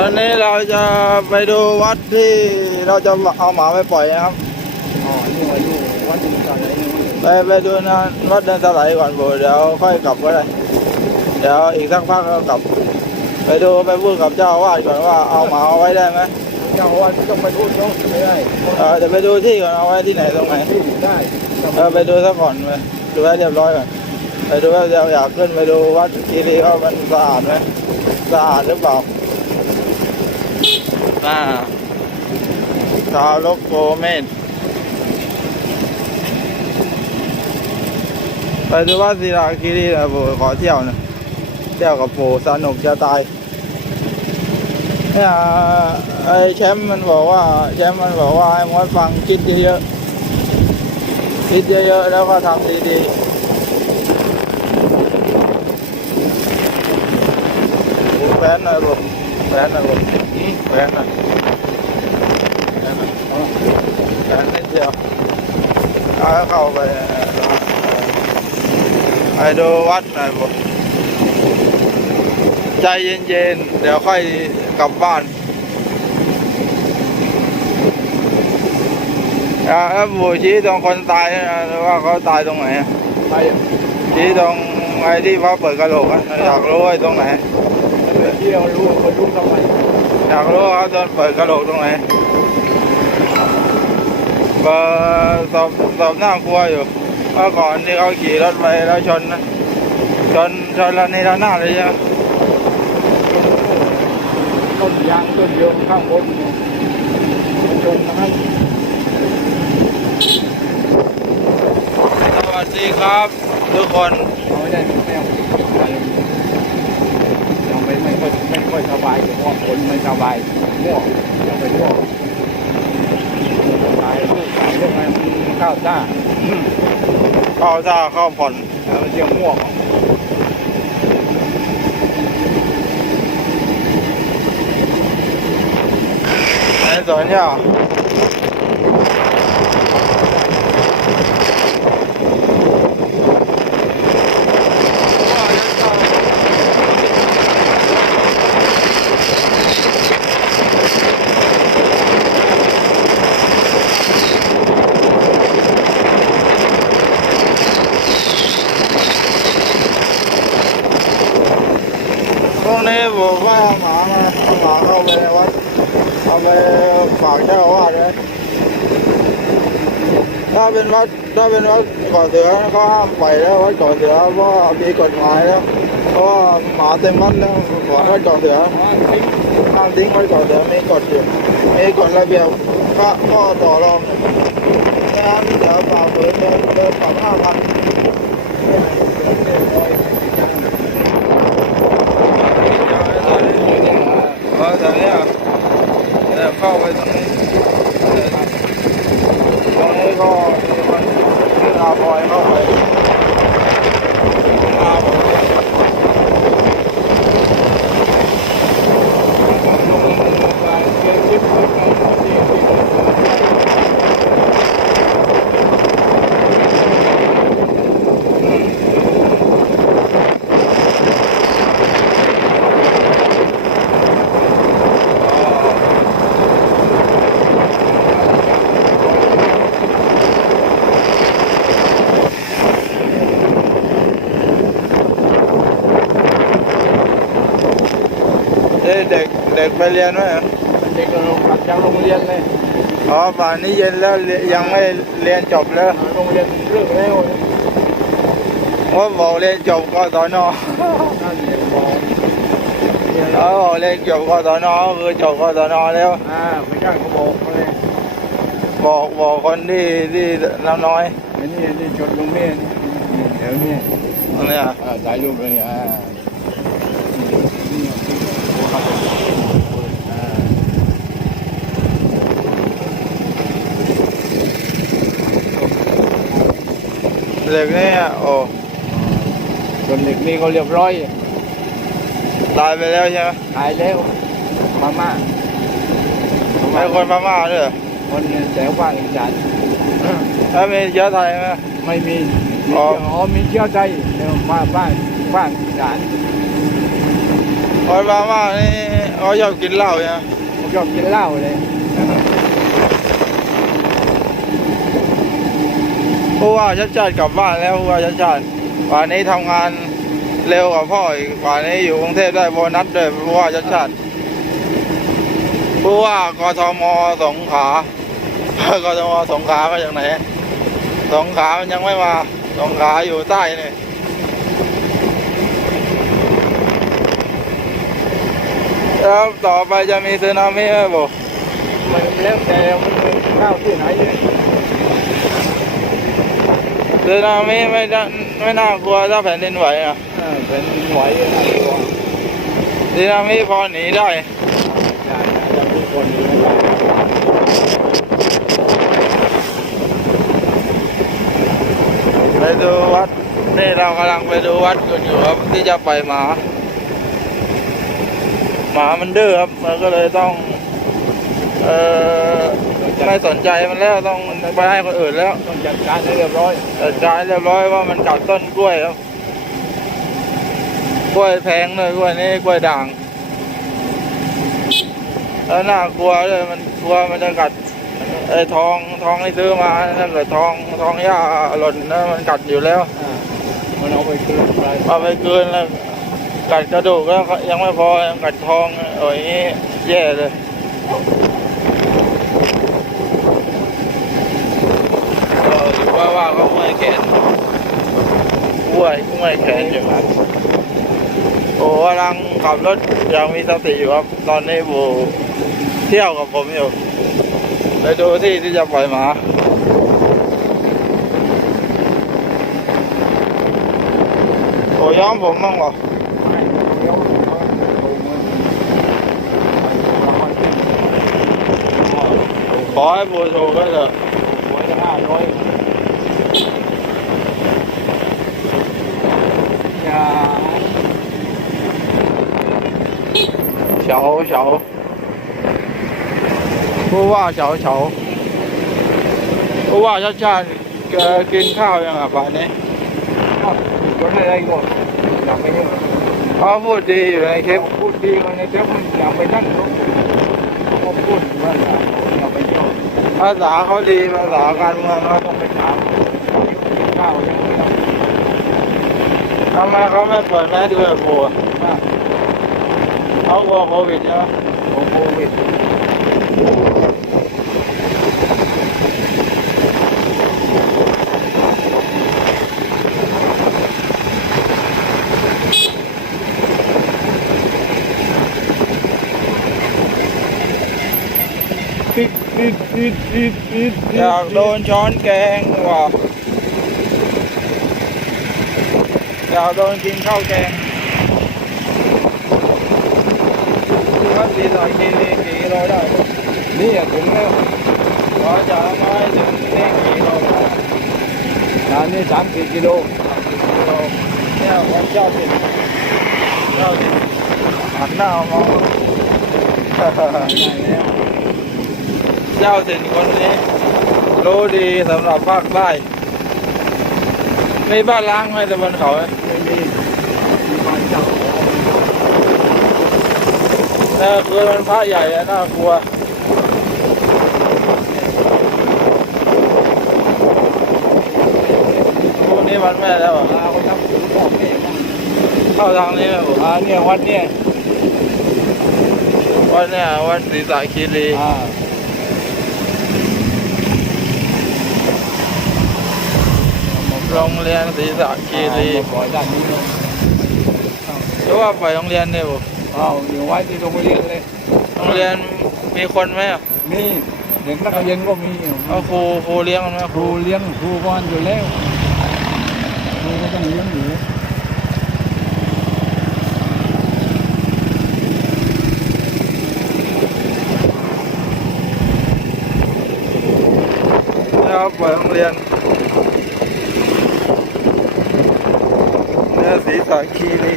วันนี้เราจะไปดูวัดที่เราจะเอาหมาไปปล่อยนะครับอ๋อนี่ว่าอยู่วัดจุฬาไหนนี่ไปไปดูนะวัดเดินสไลก่อนโบเดี๋ยวค่อยกลับก็ได้เดี๋ยวอีกสักพักก็กลับ ไปดูไปพูดกับเจ้าอาวาสก่อนว่าเอาหมาเอาไว้ได้ไหมเจ้าอาว่าสต้องไปพูดเนาะไม่ได้เออเดี๋ยวไปดูที่ก่อนเอาไว้ที่ไหนตรงไหนที่ได้เออไปดูซะก่อนไปดูให้เรียบร้อยก่อนไปดูว่าเราอยากขึ้นไปดูวัดคีรีว่ามันสะอาดไหมสะอาดหรือเปล่า อ่าชาวลกโกเมนไปดูวัดศิลาคีรีนะโบขอเที่ยวนะเที่ยวกับโบสนุกจะตายเนี่ยไอ้แชมป์มันบอกว่า แชมป์มันบอกว่าให้มดฟังคิดเยอะๆคิดเยอะๆแล้วก็ทำดีๆแฟนหน่อยผมแฟนหน่อยผม แฟนหน่อยแฟนหน่อยเดเดียวเข้าไปไปดูวัดหน่อยผมใจเย็นๆ เดี๋ยวค่อยกลับบ้านอ่าแล้วบูชี้ตรงคนตายว่าเขาตายตรงไหนอะไปชี้ตรงไอ้ที่เขาเปิดกระโหลกอะอยากรู้ว่าตรงไหนที่เรารู้คนรู้ทำไม อยากรู้ว่าเขาโดนเปิดกระโหลกตรงไหนเบอร์สอบสอบน่ากลัวอยู่เมื่อก่อนที่เขาขี่รถไปแล้วชนนะชนชนแล้วในระนาเลยใช่ไหมต้นยางต้นเดียวข้างบนชนนะครับสวัสดีครับทุกคน เราไม่ได้แนวเราไม่ไม่ค่อยไม่ค่อยส บายเพราะว่าคนไม่สบายง่วงเราไปง่วงสบายลูกเรื่องอะไรมันข้าวซ่าเข้าท่าเข้าผ่อนแล้วมันเที่ยวง่วงในสวนเนี่ยพวกนี้บอกว่าเอาหมามาเอาหมาเข้าไปในวัดเอาไปฝากเจ้าอาวาสเลยถ้า เป็นวัดถ้าเป็นวัดก่อเสือก็ห้ามไปแล้ววัดก่อเสือเพราะว่ามีกฎหมายแล้วเพราะว่าหมาเต็มวัดแล้วขอวัดก่อเสือห้ามทิ้งวัดก่อเสือมีกฎอยู่มีกฎระเบียบก็ข้อต่อรองเนี่ยถ้าห้าเสือฝ่าฝืนเดินเดินปรับห้าพัน เออแถวเนี้ยเดี๋ยวเข้าไปตรงนี้ตรงนี้ก็มีคนที่ลาบอยเข้าไปลาบอย เอ้ยเด็กเด็กไปเรียนไหมเหรอเด็กเรากลับจากโรงเรียนเลยอ๋อป่านนี้เย็นแล้วเรียยังไม่เรียนจบแล้วโรงเรียนเลิกแล้วว่าบอกเรียนจบกศนนั่นเด็กบอกเนี่ยเขาบอกเรียนจบกศนก็คือจบกศนแล้วอ่าไม่ใช่เขาบอกเลยบอกบอกคนที่ที่น้อยไอ้นี่นี่จดลงนี่นี่แถวนี้ๆอันเนี่ยอ่าถ่ายรูปเลยอ่าอ่าเด็กนี่โอ้ส่วนเด็กนี่เขาเรียบร้อย ตายไปแล้วใช่ไหมตายแล้วมาม่าไม่คนพม่าด้วยเหรอคนแต่ว่าอีสานแล้วมีเชื้อไทยไหมไม่มี อ๋ออ๋อมีเชื้อไทยเดี๋ยวมาบ้านบ้านอีสาน คนพม่านี่เขาชอบกินเหล้าใช่ไหมชอบกินเหล้าเลยผู้ว่าชัดชาติกลับบ้านแล้วผู้ว่าชัดชาติป่านนี้ทำงานเร็วกว่าพ่ออีกป่านนี้อยู่กรุงเทพได้โบนัสด้วยผู้ว่าชัดชาติผู้ว่ากทมสงขลากทมสงขลามาจากไหนสงขลามันยังไม่มาสงขลาอยู่ใต้นี่ แล้วต่อไปจะมีสึนามิไหมบอกมันแล้วแต่มันข้าวที่ไหนเนี่ยสึนามิไม่น่าไม่น่ากลัวถ้าแผ่นดินไหวอะเออเป็นไหวนะตัวสึนามิพอหนีได้ได้นะจะมีคนอยู่นะครับไปดูวัดนี่เรากำลังไปดูวัดกันอยู่ครับที่จะไปหมาห มามันดื้อครับมันก็เลยต้อง เออไม่สนใจมันแล้วต้องไปให้คนอื่นแล้วต้องจัดการให้เรียบร้อยจัดการเรียบร้อยว่ามันกัดต้นกล้วยครับกล้วยแพงเลยกล้วยนี้กล้วยด่างแล้วน่ากลัวเลยมันกลัวมันจะกัดไอ้ทองทองที่ซื้อมาถ้าเกิดทองทองหญ้าหล่นนะมันกัดอยู่แล้วอ่ามันเอาไปคืนไปเอาไปเกินแล้ว กัดกระดูกก็ยังไม่พอยังกัดทองโอ้ยนี่แย่เลยเอออว่าว่าเขาเมื่อยแขนเมื่อยเมื่อยแขนอยู่ครับโอ้กำลังขับรถยังมีสติอยู่ครับ ตอนนี้โบเที่ยวกับผมอยู่ไปดูที่ที่จะปล่อยหมาโอ้ย้อมผมบ้างเหรอ ไม่เดี๋ยวมันเอามันขอให้บูโชก็เถอะหัวจะห้าร้ พอย่าเฉาเฉาผู้ว่าเฉาเฉาผู้ว่าชาติชาติแกกินข้าวยังอะป่านนี้คนอะไรก่อนอย่าไปยุ่งเขาพูดดีอยู่ในคลิปพูดดีกันในเจ้ามันอย่าไปนั่งรถเขาพูดว่าอย่าไปยุ่งภาษาเขาดีภาษาการเมืองเขาต้องไปถามข้าวยังไม่ต้องทำไมเขาไม่เปิดแมสด้วยบัวเขากลัวโควิดใช่ไหมโควิด ปิด ปิดปิดปิดปิดอยากโดนช้อนแกงว่ะอยากโดนกินข้าวแกงวัดศรีสอยกีรีกี่กิโลได้นี่ถึงแล้วขอจะเอามาให้ถึงนี่กี่กิโลได้งานนี้สามสี่กิโลกิโลเนี่ยวัดเจ้าถิ่นเจ้าถิ่นหันหน้ามอง เจ้าถิ่นคนนี้ รู้ดีสำหรับภาคใต้มีบ้านล้างไหมตะบนเขาไหมไม่มีมีบ้านเจ้าแต่คือมันพระใหญ่อะน่ากลัวพวกนี้วันแม่แล้วอะลาเขาทำถึงพ่อแม่มาเข้าทางนี้ไหมผมอ่าเนี่ยวัดเนี่ยวัดเนี่ยวัดศรีสะคีรีอ่า โรงเรียนศรีสะคีรีปล่อยด้านนี้เลยหรือว่าไปโรงเรียนเนี่ยผมอ้าวอยู่ไว้ที่โรงเรียนเลย โรงเรียนมีคนไหมอะนี่เด็กนักเรียนก็มีเอาครูครูเลี้ยงมันไหมครูเลี้ยงครูก่อนอยู่แล้วครูก็ต้องเลี้ยงอยู่แล้ว นะครับไปโรงเรียน เนี่ยศรีสะคีรี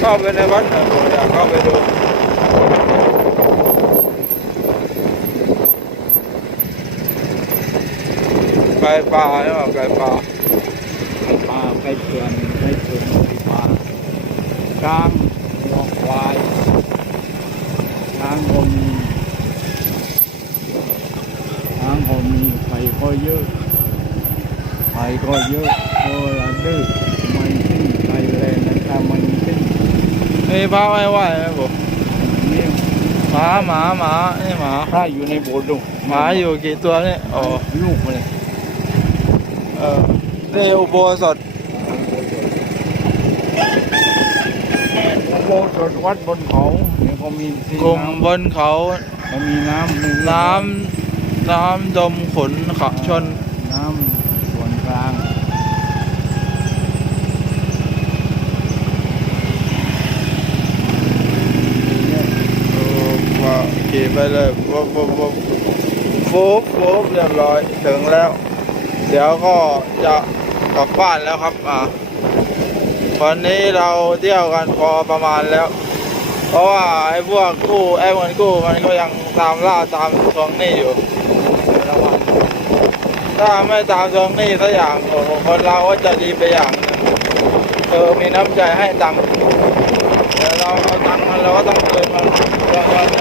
เข้าไปในวัดหน่อยอยากเข้าไปดูไก่ป่าใช่ไหมไก่ป่าอ่าไปเขื่อนไก่ปช้างวัวควายช้างก็มีช้างก็มีไข่ก็เยอะ ไข่ก็เยอะโอ้ละดื้อไม่สิ้นไทยแลนด์นะครับไม่สิ้นมีพระไม่ไหวไหมผมนี่หมาหมาหมานี่หมาถ้าอยู่ในโบสถ์ดูหมาอยู่กี่ตัวเนี่ยอ๋อลูกมาเลยเออนี่อุโบสถโบสถ์วัดบนเขาเนี่ยเขามีที่กลุ่มน้บนเขาำเขามีน้ำหนึ่งน้ำน้ำดมขนขะชน น้ำส่วนกลาง เออว่าขี่ ไปเลยวุบวุบวุบฟุบฟุบเรียบร้อยถึงแล้ว เดี๋ยวก็จะกลับบ้านแล้วครับอ่าวันนี้เราเที่ยวกันพอประมาณแล้ว เพราะว่าไอ้พวกกู้ไอ้เงินกู้มันก็ยังตามล่าตามทวงหนี้อยู่ถ้าไม่ตามทวงหนี้สักอย่างคนเราก็จะดีไปอย่างนึงเออมีน้ำใจให้ตังค์แต่เราเอาตังค์